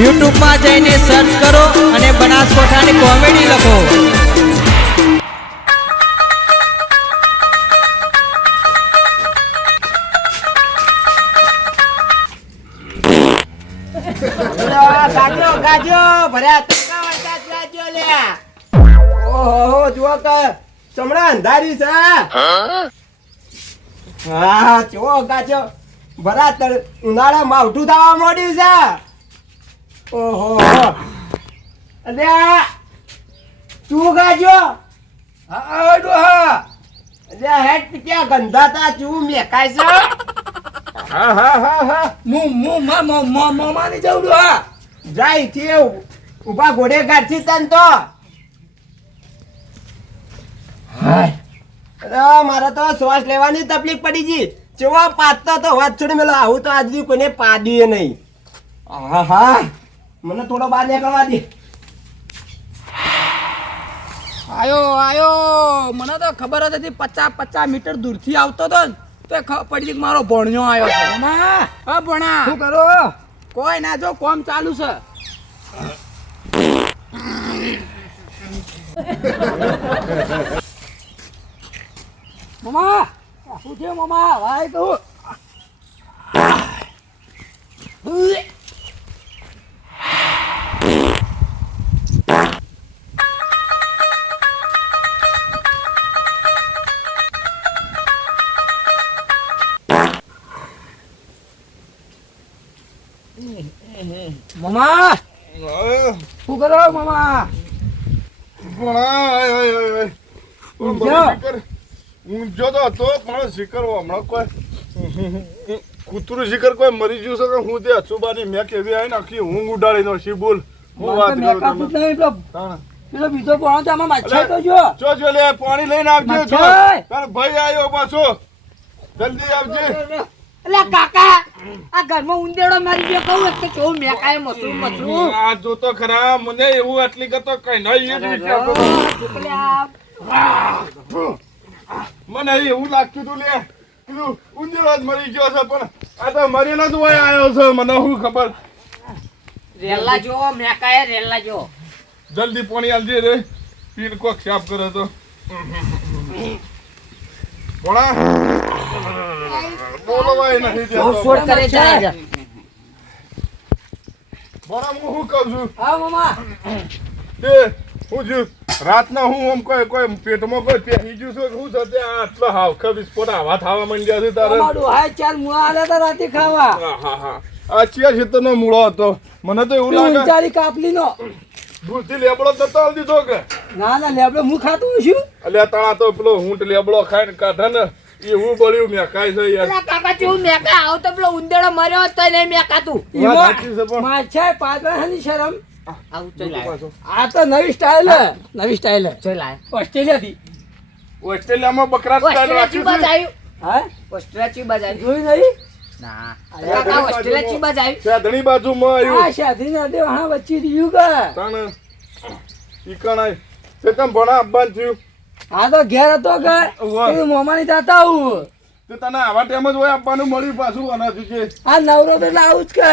યુટ્યુબમાં જઈને સર્ચ કરો અને બનાસકાંઠાની કોમેડી લખો. ગાજો ભર્યા તડકા વરસાદ ગાજો લે. ઓહો જુઓ કે ચમડા અંધારી છે. હા જુઓ ગાજો ભરા ઉનાળા માવઠું થવા માંડ્યું છે. ઓહો અલે તું ગાજો. હા ડોહા અલે હેડ ક્યાં ગંધાતા તું મેકાય છે. હા હા હા હા મોમાની જવું ડોહા જાય છે ઉભા ઘોડે કાઢી તન તો. અરે મારે તો શ્વાસ લેવાની તકલીફ પડી ગઈ. ચેવા પાડતા તો વાત છોડી મેલો આવું તો આજ દી કોઈને પાડીએ નહીં. હા હા મને થોડો બહાર નીકળવા દે. આયો મને તો ખબર જ હતી 50 મીટર દૂરથી આવતો હતો ને તો ખબર પડી કે મારો ભણ્યો આવ્યો છે. હા ભણા શું કરો? કોઈ ના જો કોમ ચાલુ છે. મમા શું છે મમા ભાઈ તું? મમા શું કરો મમા? ઊંઝો તો હતો પણ શિખર હમણાં કોઈ કૂતરું શિખર કોઈ મરી ગયું છે કે હું તે અચુબાની મેં કેવી આવી નાખી ઊંઘ ઉડાડી નો શી બોલ હું વાત કરું તમે પેલો બીજો ભણો તો આમાં માછાઈ તો જો લે પાણી લઈને આવજે જો માછાઈ! તાર ભાઈ આવ્યો પાછો જલ્દી આવજે. અલ્યા કાકા આ ઘરમાં ઉંદેડો મારી ગયો કહું એટલે કેવું મેકાય મસરું આ જો તો ખરા મને એવું આટલી કરતો કઈ નહીં એ જ વિચારતો હતો. મને એવું લાગતું તું લે કીધું ઉંદીરો જ મરી ગયો છે પણ આ તો મરીને જ વય આવ્યો છે. મને શું ખબર. રેલા જો મેકાય રેલા જો જલ્દી પાણી આલજે રે પીર કોક સાફ કરે તો પોણા બોલવાય નહીં દેતો. છોડ કરે જાય પોણા હું શું કહું છું હા મમા તે હું છું રાતના હું આમ કોઈ પેટમાં કોઈ પહેરી ગયું છે શું છે તે આટલો હાવખા વિસ્ફોટ આવા થવા માંડ્યા છે તારે. અમારું હાય ચાલ મુઆ આલે તો રાતે ખાવા હા આ ચિયા ખેતરનો મૂળો હતો. મને તો એવું લાગે ચારી કાપલી નો ભૂલથી લેબડો તો તાલ દીધો કે ના લેબડે હું ખાતું છું. અલ્યા તણા તો પેલો ઊંટ લેબડો ખાઈને કાઢે ને એવું બળ્યું મેં કાંઈ છે યાર. અલા કાકા કેવું મેકા આવ તો પેલો ઉંદેડો મર્યો તો નહીં મેકાતું. વાત સાચી છે પણ માછાઈ પાડવાની શરમ આવું તું પાછો. આ તો નવી સ્ટાઇલ ચલ આય ઓસ્ટ્રેલિયા થી ઓસ્ટ્રેલિયામાં બકરા સ્ટાઇલ રાખ્યું છે. હા ઓસ્ટ્રેલિયા ચી બાજ આવી જોઈ નહીં ના કાકા ઓસ્ટ્રેલિયા ચી બાજ આવી સાધણી બાજુમાં આવ્યું આ શાદી ના દે હા વચ્ચે રહ્યું કે તાણ ઈકણાય તે તમ ભણા આપવાનું થયું આ તો ઘેર હતો કે વાહ. એ મોમાની જાતા હું તે તને આવા ટાઈમ જ હોય આપવાનું મળ્યું પાછું આના છે આ નવરો તો એટલે આવું જ કે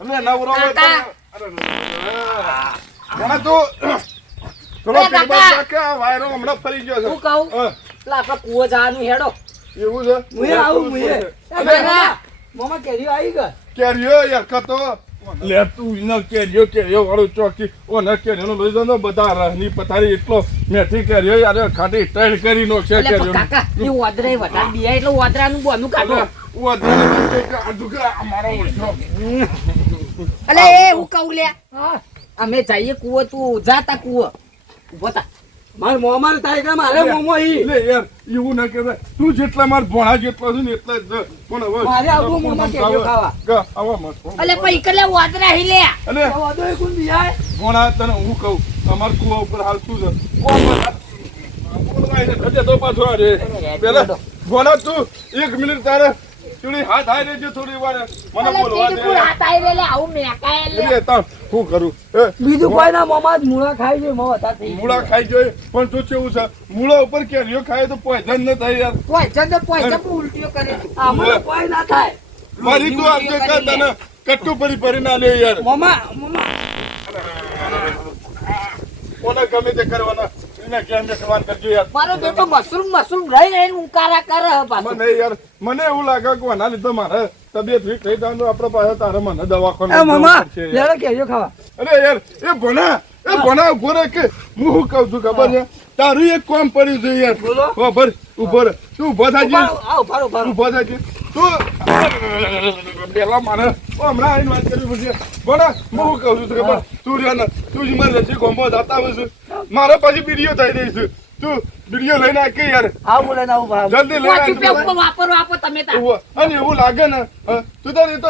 એટલે નવરો હોય તો કાકા. ભણા તો થોડો એ કાકા. ફેરફાર કે આ વાયરો હમણાં ફરી ગયો છે. હું કહું હા, એટલે આપણે કૂવો જવાનું હેડો એવું છે મુએ આવું મુએ મોમા કેરીઓ આવી કે કેરીઓ યાર કતો લે તું ન કેરીઓ વાળું ચોકી ઓ ન કેરીઓ લઈ જતો બધા રહની પથારી એટલો મેથી કેરીઓ યાર ખાટી ટેડ કરી નો છે એટલે કેરીઓ કાકા એ ઓદરે વધારે બિયા એટલે ઓદરાનું બોનું કાઢો અમારો ઓછો અલે એ હું કહું લે અમે જઈએ કૂવો તું જાતા કૂવો ઉભો થા માર મોમાર થાય કે મારે મોમો ઈ લે યાર એવું ન કહેવાય તું જેટલા માર ભણા જેટલો છે ને એટલા જ પણ હવે મારે આવું મોમા કેરીઓ ખાવા. આવા મત અલે પઈ કલે ઓદરા હી લે અલે ઓદરે કોણ બિયા ભણા તને હું કહું અમાર કુવા ઉપર હાલ શું છે બોલવાય ને ખજે તો પાછો આ રે પેલા ભણા તું 1 મિનિટ તારે ચૂડી હાથ આઈ દેજો થોડી વાર મને બોલવા દે હાથ આઈ રે લે આવું મેકાય લે એટલે તાર શું કરું બીજું કોઈ ના મોમા જ મૂળા ખાઈ છે મો હતા થઈ મૂળા ખાઈ જોઈએ પણ તું કેવું છે મૂળા ઉપર કેરીઓ ખાય તો પોઈઝન ન થાય યાર પોઈઝન તો પોઈઝન ઉલટીઓ કરે આમાં કોઈ ના થાય મારી તું આપજે કે તને કટ્ટુ પરી ના લ્યો યાર મોમા ઓને ગમે તે કરવાના એને કેમ કે સવાલ કરજો યાર મારો બેટો મશરૂમ રહી રહીને ઉકારા કરે પાછો. મને યાર મને એવું લાગે કે આના લીધે મારે તબિયત વીક થઈ જાય તો આપણે પાસે તારે મને દવાખાને એ મામા જવું પડશે યાર. લેડો કેજો ખાવા. અરે યાર એ ભણા ઉભો રે કે હું શું કહું છું ખબર છે તારું એક કામ પડ્યું છે યાર ઉભો રે તું ઉભો થાજે ઉભો થાજે તું પેલા મારે હમણાં આવીને વાત કરવી પડશે ભણા હું શું કહું છું ખબર તું રે ને તું જ મારે રસી ગોમો જતા આવે છે મારે પછી વિડીયો થઈ રહી છે તું વિડીયો લઈને આ કે યાર આવ બોલે ના ઉભા જલ્દી લઈને વાંચું આવ. પે ઉપર વાપરો તમે તાર. ઉભો. અને એવું લાગે ને તું તાર એ તો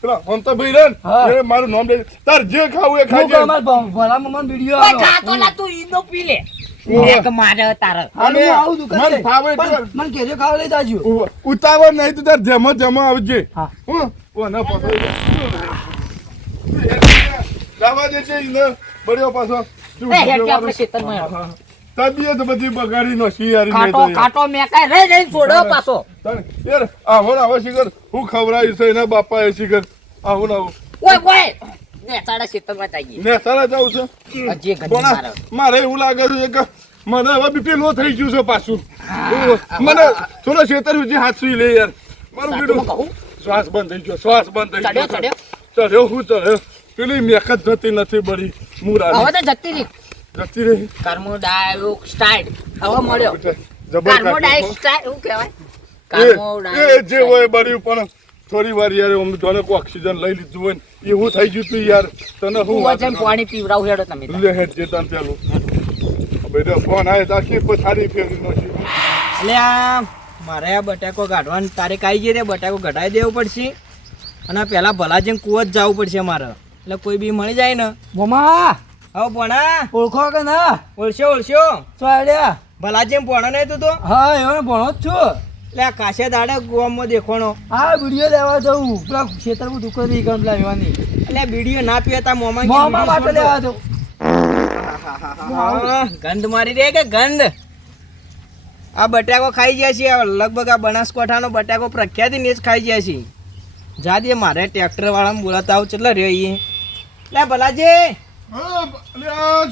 પેલા મમતા ભાઈ રે હા. ને, એ મારું નામ લે તાર જે ખાવું એ ખાજે ભલા મમ્મા વિડિયો ઓય ખાતો લા તું ઈનો પી લે. એક મારે તારે. અને આવું દુકાન મન ફાવે તો મને કેજો ખાવા લઈ જાજો. ઉતાવળ નહીં તો તાર જમા આવજે હા. હું ઓના પાછો જવા દે છે ને બળ્યો પાછો તું એ હેડ કે આપણે જવાનું. ખેતરમાં તબિયત બધી બગાડી નો શિયારી મેં તો યાર. કાટો મેકાય રહી છોડો પાછો. યાર આવો શિખર હું ખવડાવીશ તો એના બાપા એ શિખર આવું ના ઓય ને સાડા ખેતરમાં જઈએ. ને સારા જાઉં છું હજી ગંજી પણ મારે. મારે એવું લાગે છે કે મને હવે બીપી લો થઈ ગયું છે પાછું મને થોડો છેતર સુધી હાથ સુઈ લે યાર મારું સાચું બીડું કહું? શ્વાસ બંધ થઈ ગયો શ્વાસ બંધ થઈ ગયો ચડ્યો? ચડ્યો હું ચડ્યો પેલી મેકત જતી નથી બળી મુરાની હવે તો જતી રહી. જતી રહી કાર્બો ડાયોક્સાઇડ હવે મળ્યો. જબર કાર્બો કાઢી ડાયોક્સાઇડ શું કહેવાય? નાખો. એ જે હોય બળ્યું પણ થોડી વાર યાર અમે જોને કોઈ ઓક્સિજન લઈ લીધું હોય ને એવું થઈ ગયું તું યાર તને હું વાત વજન પાણી પીવડાવ હેડો તમે તાર. લે હેડ જે તને પેલું બેટા ફોન આવે તો આખી પથારી ફેરી નો છે એટલે આ મારે આ બટાકો કાઢવાની તારીખ આવી ગઈ રે બટાકો ઘટાડી દેવું પડશે અને પેલા ભલાજીને કુવત જવું પડશે મારે એટલે કોઈ બી મળી જાય ને મમ્મા હવે ભણા ઓળખો કે ના ઓળશો ચાલ્યા. ભલાજી ભણો નહીં તું તો હા એવો ભણો જ છું. એટલે આ કાશે દાડે ગોમમાં દેખવાનો આ વિડિયો લેવા જવું પેલા ખેતરમાં દુકાન ની ગણ લાવવાની. એટલે વિડીયો ના પીતા મોમાં મામા માટે લેવા જવું. ગંધ મારી દે કે ગંધ આ બટાકો ખાઈ ગયા છે લગભગ આ બનાસકાંઠાનો બટાકો પ્રખ્યાત ને જ ખાઈ ગયા છે જા દે મારે ટ્રેક્ટર વાળાને બોલાતા આવું કેટલા રહ્યો એ લે ભલાજી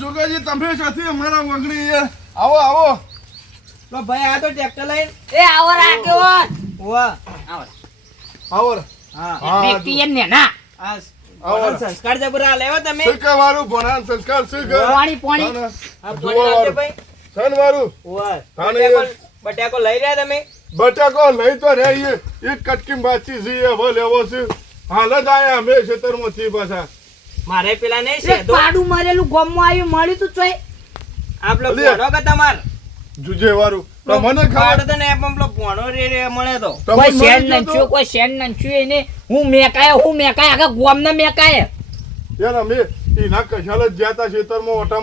જોગાજી તમે સાથે અમારા વગડી યાર આવો તો ભાઈ આ તો ટ્રેક્ટર લઈને એ આવો રાખ્યો વાહ આવો હા વ્યક્તિ એમ ને ના આ આવો. સંસ્કાર જબરા લેવો તમે શીખા વાળું ભણાન સંસ્કાર શીખ પાણી આ પાણી લાવજો ભાઈ સન વાળું વાહ થાને બટાકો લઈ રહ્યા તમે બટાકો લઈ તો રે એક કટકી બાચી છે હવે લેવો છે હાલ જ આયા અમે ખેતરમાંથી પાછા મારે પેલા નહીં છે એક પાડું મરેલું ગોમમાં આવ્યું મળ્યું તું ચોય. આપલો અલી. ભોણો કે તમાર જુજે વાળું તમને ખાડો ખબર તો ને એમ પેલો ભોણો રે મળે તો કોઈ શેન નંચ્યું કોઈ શેન નંચ્યું એને હું મેકાય આખા ગોમને મેકાય. યાર અમે એના કશાલ જ ગયા તા ખેતરમાં ઓટા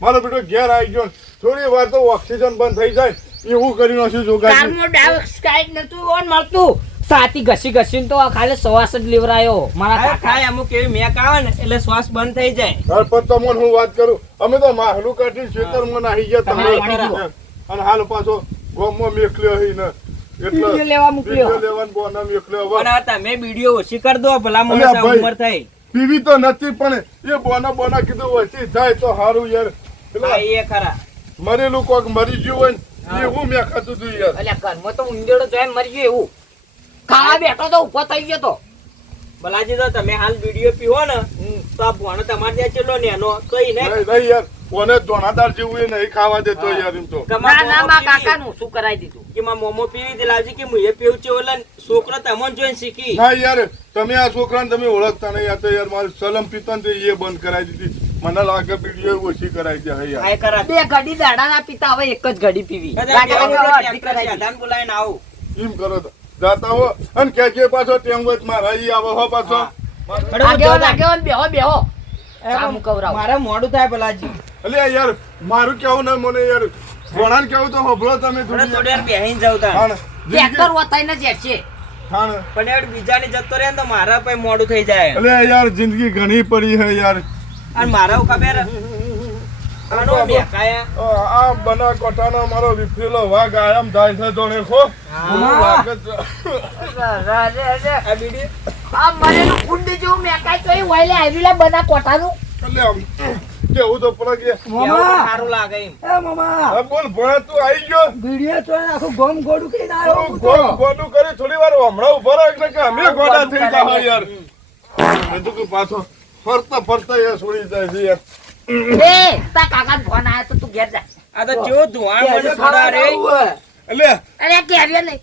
મારો બેટો ઘેર આવી ગયો ને થોડી વાર તો ઓક્સિજન બંધ થઈ જાય એવું કરી નાખ્યું જોગાજી કાર્બન ડાયોક્સાઇડ નતું ઓન મળતું સાથી ઘસીને તો ખાલી શ્વાસ જ લેવરાયો મારા આ કાકા. ખાય અમુક એવી મેક આવે ને એટલે શ્વાસ બંધ થઈ જાય હાલ પણ તમને હું વાત કરું અમે તો માહલું કાઢી ખેતરમાં નાહી ગયા તમારે તમે પાણી અને હાલ પાછો ગામમાં મેકલ્યો હી ને એટલે વિડીયો લેવા મોકલ્યો. વિડીયો લેવાનું બોના મેકલ્યો હવે પણ આ તમે વિડીયો ઓછી કરી દો ભલા અલ્યા માણસ ભાઈ. ઉંમર થઈ પીવી તો નથી પણ એ બોના કીધું વચ્ચે જાય તો સારું યાર પેલા હા, એ ખરા મરેલું કોક મરી ગયું હોય ને એવું મેં ખાતું હતું યાર અલ્યા ઘરમાં તો ઉંદેડો જોઈને મરી ગયો એવું ખાવા બેઠો તો ઉભો થઈ ગયો તો. ભલાજી તો તમે હાલ વિડીયો પીવો ને તો આ ભોણો તમારે ત્યાં ચેટલો નેનો તો એને નહીં યાર કોને દોણાદાર જેવું એ નહીં ખાવા દેતો યાર એમ તો કમા ના ના મોમો માં પીવી. કાકાનું શું કરાવી દીધું. કે માં મોમો પીવી દે લાવજી કે હું એ પીવું છે ઓલા છોકરો તમને જોઈને શીખી ના યાર તમે આ છોકરાને તમે ઓળખતા નહીં આ તો યાર મારું સલમ પીતો ને તો એ બંધ કરાવી દીધી મને લાગે વિડીયો ઓછી કરાવી દે હે યાર આ ખરા બે ઘડી દાડા ના પીતા હવે એક જ ઘડી પીવી. કદાચ લાગે બે તો વખત અડધી ટ્રેક્ટર કરાવી સાધાને બોલાવીને આવું એમ કરો તો જાતા હો અને કેજે પાછો ટેમ વચ મારા ઈ આવો હો પાછો આગેવાન બેહો કામ કવરાવો. મારે મોડું થાય ભલાજી અલ્યા યાર મારું કેવું ને મને યાર ઘોડાને કેવું તો હોભળો તમે થોડે થોડી થોડી વાર બેહીને જાવ તાણ. ખાણ ટ્રેક્ટર વતાઈને જ છે. ખાણ પણ યાર બીજાને જતો રહે ને તો મારા પછી મોડું થઈ જાય અલ્યા યાર જિંદગી ઘણી પડી હે યાર અને મારા ખબર આનો મેકાયા આ બના કોઠાનો મારો વિફરેલો વાઘ આયામ થાય છે જોણે ખો હા. એવું લાગે છે. આ બીડી આ મરેલું કુંડી જેવું મેકાય તો એ વાયલે આવીલા બના કોટાનું. એટલે આમ કેવું તો પડે કે કેવું સારું લાગે એમ. હા, બોલ ભણા તું આવી ગયો વિડિયો તો આખું ગોમ ગોડું કઈ ના તું ગોડું કરી થોડી વાર હમણાં ઉભા રહો એટલે કે અમે ગોડા થઈ જાવ યાર મેં તો કે પાછો ફરતા યાર છોડી જાય છે યાર. એ તા કાકા ફોન આયો તો તું ઘેર જા. આ તો જેવો ધોવાણ મને થોડા રે. એટલે અરે કેરીઓ નહીં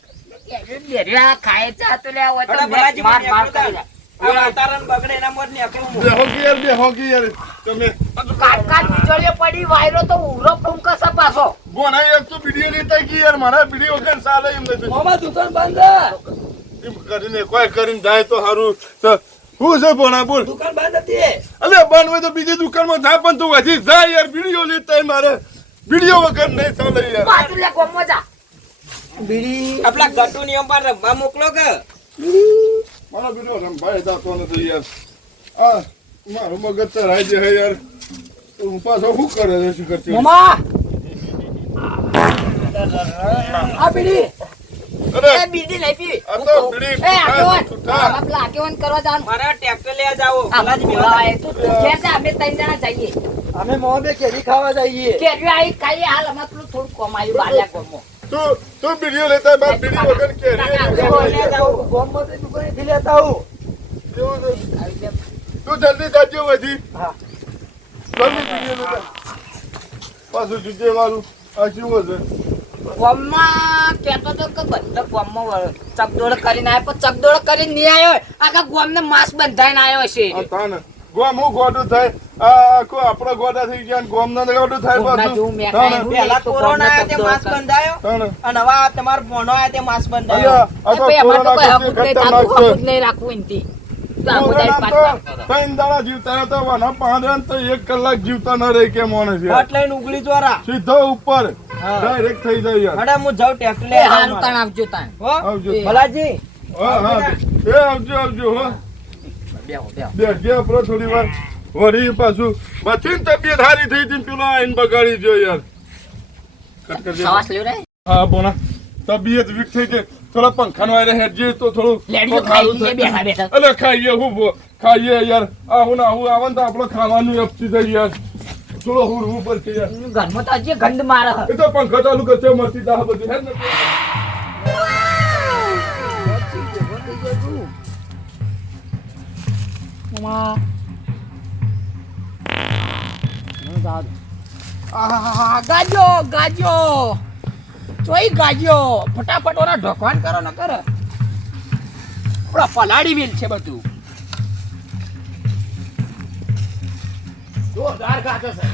કેરીઓ ખાય ચા તો લે હોય અરે તો બરાજી માર મને માર એકલું કરી લે. આ વાતાવરણ બગડે એના મોર ને એકલું હું. બેહો કે યાર તમે કાટ કાટ વીજળીઓ પડી વાયરો તો ઉરો ફૂંકા સા પાછો. ગોના યાર તું વિડીયો લેતા કી યાર મારા વિડીયો વગર ચાલે એમ નથી મામા દુકાન બંધ. એમ કરીને કોઈ કરીને જાય તો સારું હું છે ભણા બોલ દુકાન બંધ હતી. અલે બંધ હોય તો બીજી દુકાનમાં જા પણ તું હજી જા યાર વિડીયો લેતા મારે વિડીયો વગર નહીં ચાલે યાર પાછું લે ગોમો જા. બીડી આપલા ગટુ ની અંબાર રમવા મોકલો કે મારા વિડીયો રંભાઈ જાતો નથી યાર આ મારું મગજ તો રાઈ જાય યાર હું પાછો શું કરે છે શું કરતી મામા આ બીડી અરે એ બીડી લઈ પી. આ તો બીડી એ આગેવાન છૂટા. આપલા આગેવાન કરવા જાન. મારા ટ્રેક્ટર લેવા જાવો આ ભલાજી મેં બોલાય તું ઘેર જા અમે ત્રણ જણા જઈએ. અમે મોહબે કેરી ખાવા જઈએ. કેરીઓ આવી ખાઈએ હાલ અમાર પેલું થોડું કમાયું બાલ્યા ગોમો. તું વિડીયો લેતા બાર વિડીયો વગર કે લેવા જાવો. ગોમમાંથી દુકાનેથી લેતા આવું. તું જલ્દી જાજો વધી હા. જલ્દી વિડીયો લેતા પાછું જુજે મારું આ શું છે ગોમમાં કહેતો તો કે બધા ગોમમાં ચકદોડ કરીને આવ્યો પણ ચકદોડ કરીને નહીં આવ્યો. આખા ગોમને માસ બંધાઈને આવ્યો છે. આ તાને ગોમ હું ગોડું થાય આ આખો આપણા ગોડા થઈ ગયા ને ગોમ ના ગોડું થાય ગોમના પાછું જેવું મેકાય તાને. પહેલા કોરોના આયા તે માસ્ક બંધાયો તાને. અને હવે આ તમારો ભણો આયા તે માસ્ક બંધાયો. અલ્યા, આ તો ભાઈ અમારે તો કોઈ કોરોના હકું જ નહીં ખતરનાક થાતું, છે. હકું જ નહીં રાખવું એનથી. તો આ બધાય કોરોના પાછા તો ત્રણ દાડા જીવતા હતા વાના પાંદડા ને તો 1 કલાક જીવતા ન રહે કે માણસ યાર હોટ લઈને ઉગલી ચોરા. સીધો ઉપર હા. ડાયરેક્ટ થઈ જાય યાર હડે હું જાઉં ટ્રેક્ટર એ લેવા હારું જાઉં તાણ મારે. આવજો તાણ. હો આવજો ભલાજી હા હા એ આવજો હો બેહો બેહો. બેસજે આપણો થોડી વાર વળી પાછું બધી તબિયત સારી થઈ હતી ને પેલો આઈને બગાડી જો યાર કટ કરી દે. શ્વાસ લ્યો રે. હા બોના તબિયત વીક થઈ ગઈ થોડા પંખાનો વાયરે હેડજે તો થોડું લેડીઓ તો સારું ખાઈ થાય. લઈએ બેઠા બેઠા. અલે ખાઈએ હું ખાઈએ યાર આવું ને આવું આવે ને તો આપણે ખાવાનું અપચી જાય યાર થોડો હુડવું પડશે યાર ઘરમાં તો હજી ગંધ મારે છે. એ તો પંખા ચાલુ કરશે મરતી દાહ બધી હે ને આહાહા, ગાજો ગાજો ચોઈ ગાજો ફટાફટ ઓના ઢોકવાન કરો ન કરે ઓલા પલાડી વેલ છે બધું જોરદાર ગાજો છે.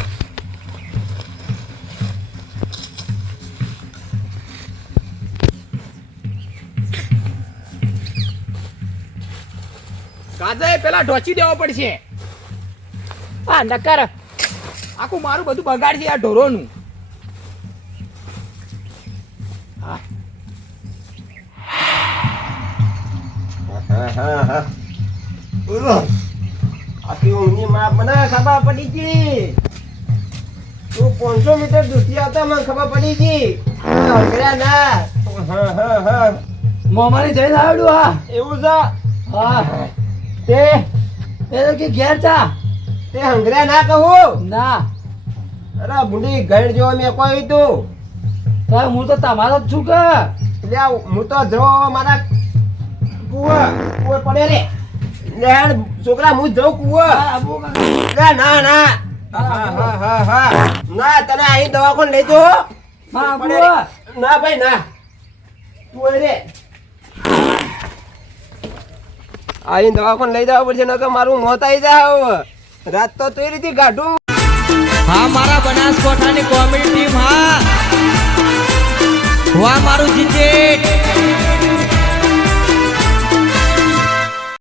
ગાજે પેલા ઢોચી દેવો પડશે. હા નકર આખું મારું બધું બગાડ છે આ ઢોરોનું. આખી ઊંઘની માં મને ખબર પડી ગઈ. તું 500 મીટર દૂરથી આવતા મને ખબર પડી ગઈ. હગરા ના. હા. મોમાની જઈને આવડું હા એવું છે. હા તે એ તો કે ઘેર જા તે હંગરા ના કહું. ના અરે બુંડી ઘર જો મેં કોઈ તું. તો હું તો તમારો જ છું કે લે હું તો જો મારા કુવા પડે રે. લે હેડ છોકરા હું જઉં કુવા. લે ના ના. હા. ના તને અહીં દવાખાને લઈ જો. હા, પડે રે. કુવા. ના ભાઈ ના. તું અહીં રે. અહીં દવાખાને લઈ જવા પડશે નકર મારું મોત આવી જાય હવે. રાત તો એ રીતે કાઢું. હા મારા બનાસકોઠાની કોમેડી ટીમ હા વાહ મારું જીજેટ